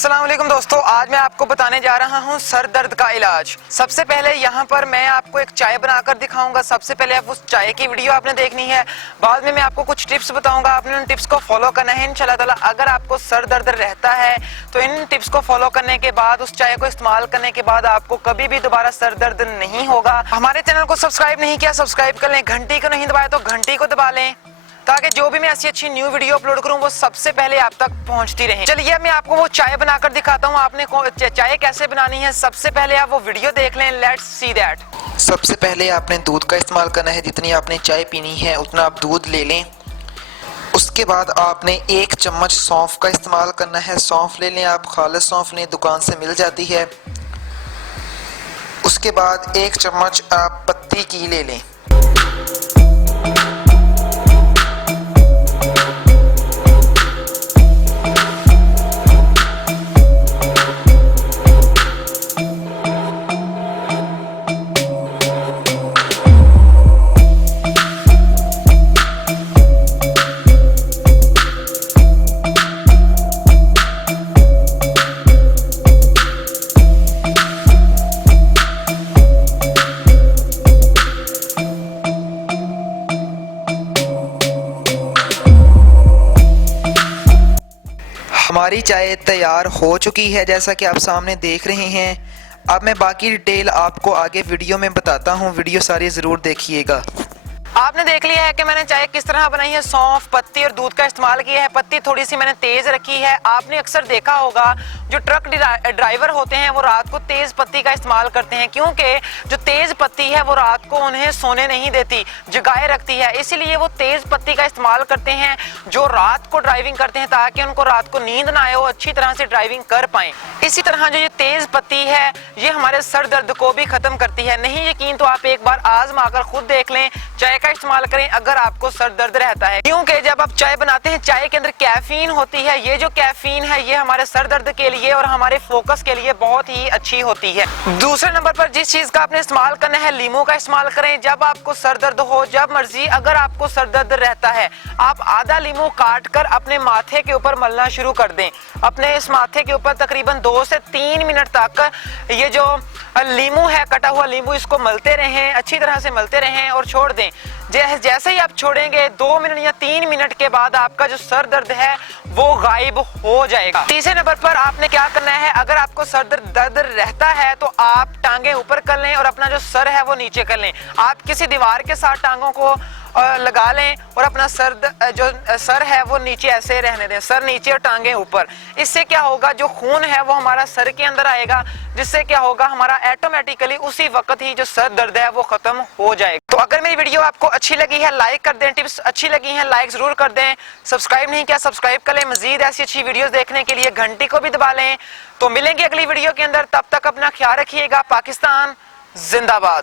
अस्सलाम वालेकुम दोस्तों, आज मैं आपको बताने जा रहा हूं सर दर्द का इलाज। सबसे पहले यहां पर मैं आपको एक चाय बनाकर दिखाऊंगा। सबसे पहले आप उस चाय की वीडियो आपने देखनी है, बाद में मैं आपको कुछ टिप्स बताऊंगा, आपने उन टिप्स को फॉलो करना है इंशाल्लाह ताला। अगर आपको सर दर्द रहता है तो इन टिप्स को फॉलो करने के बाद, उस चाय को इस्तेमाल करने के बाद आपको कभी भी दोबारा सर दर्द नहीं होगा। हमारे चैनल को सब्सक्राइब नहीं किया, सब्सक्राइब कर लें। घंटी को नहीं दबाया तो घंटी को दबा लें, ताकि जो भी मैं ऐसी अच्छी न्यू वीडियो अपलोड करूं वो सबसे पहले आप तक पहुंचती रहे। चलिए मैं आपको वो चाय बनाकर दिखाता हूं। आपने चाय कैसे बनानी है, सबसे पहले आप वो वीडियो देख लें। Let's see that. सबसे पहले आपने दूध का इस्तेमाल करना है। जितनी आपने चाय पीनी है उतना आप दूध ले लें। उसके बाद आपने 1 चम्मच सौंफ का इस्तेमाल करना है। सौंफ ले लें आप, खालिस सौंफ लें, दुकान से मिल जाती है। उसके बाद 1 चम्मच आप पत्ती की ले लें। हमारी चाय तैयार हो चुकी है, जैसा कि आप सामने देख रहे हैं। अब मैं बाकी डिटेल आपको आगे वीडियो में बताता हूँ, वीडियो सारी ज़रूर देखिएगा। आपने देख लिया है कि मैंने चाय किस तरह बनाई है। सौंफ, पत्ती और दूध का इस्तेमाल किया है। पत्ती थोड़ी सी मैंने तेज रखी है। आपने अक्सर देखा होगा जो ट्रक ड्राइवर होते हैं वो रात को तेज पत्ती का इस्तेमाल करते हैं, क्योंकि जो तेज पत्ती है वो रात को उन्हें सोने नहीं देती, जगाए रखती है। इसीलिए वो तेज पत्ती का इस्तेमाल करते हैं जो रात को ड्राइविंग करते हैं, ताकि उनको रात को नींद ना आए, वो अच्छी तरह से ड्राइविंग कर पाए। इसी तरह जो ये तेज पत्ती है ये हमारे सर दर्द को भी खत्म करती है। नहीं यकीन तो आप एक बार आजमा कर खुद देख लें, चाय का इस्तेमाल करें अगर आपको सर दर्द रहता है। क्योंकि जब आप चाय बनाते हैं चाय के अंदर कैफीन होती है। ये जो कैफीन है ये हमारे सर दर्द के लिए और हमारे फोकस के लिए बहुत ही अच्छी होती है। दूसरे नंबर पर जिस चीज का आपने इस्तेमाल करना है, लीमू का इस्तेमाल करें। जब आपको सर दर्द हो, जब मर्जी, अगर आपको सर दर्द रहता है आप आधा लीमू काट कर अपने माथे के ऊपर मलना शुरू कर दें। अपने इस माथे के ऊपर तकरीबन 2 से 3 मिनट तक ये जो लीमू है, कटा हुआ लीमू, इसको मलते रहें, अच्छी तरह से मलते रहें और छोड़ दें। जैसे ही आप छोड़ेंगे 2 मिनट या 3 मिनट के बाद आपका जो सर दर्द है वो गायब हो जाएगा। तीसरे नंबर पर आपने क्या करना है, अगर आपको सर दर्द रहता है तो आप टांगे ऊपर कर लें और अपना जो सर है वो नीचे कर लें। आप किसी दीवार के साथ टांगों को लगा लें और अपना सर है वो नीचे ऐसे रहने दें, सर नीचे और टांगे ऊपर। इससे क्या होगा, जो खून है वो हमारा सर के अंदर आएगा, जिससे क्या होगा, हमारा ऑटोमेटिकली उसी वक्त ही जो सर दर्द है वो खत्म हो जाएगा। तो अगर मेरी वीडियो आपको अच्छी लगी है लाइक कर दें, टिप्स अच्छी लगी हैं लाइक जरूर कर दें। सब्सक्राइब नहीं किया सब्सक्राइब कर लें। मजीद ऐसी अच्छी वीडियोस देखने के लिए घंटी को भी दबा लें। तो मिलेंगे अगली वीडियो के अंदर, तब तक अपना ख्याल रखिएगा। पाकिस्तान जिंदाबाद।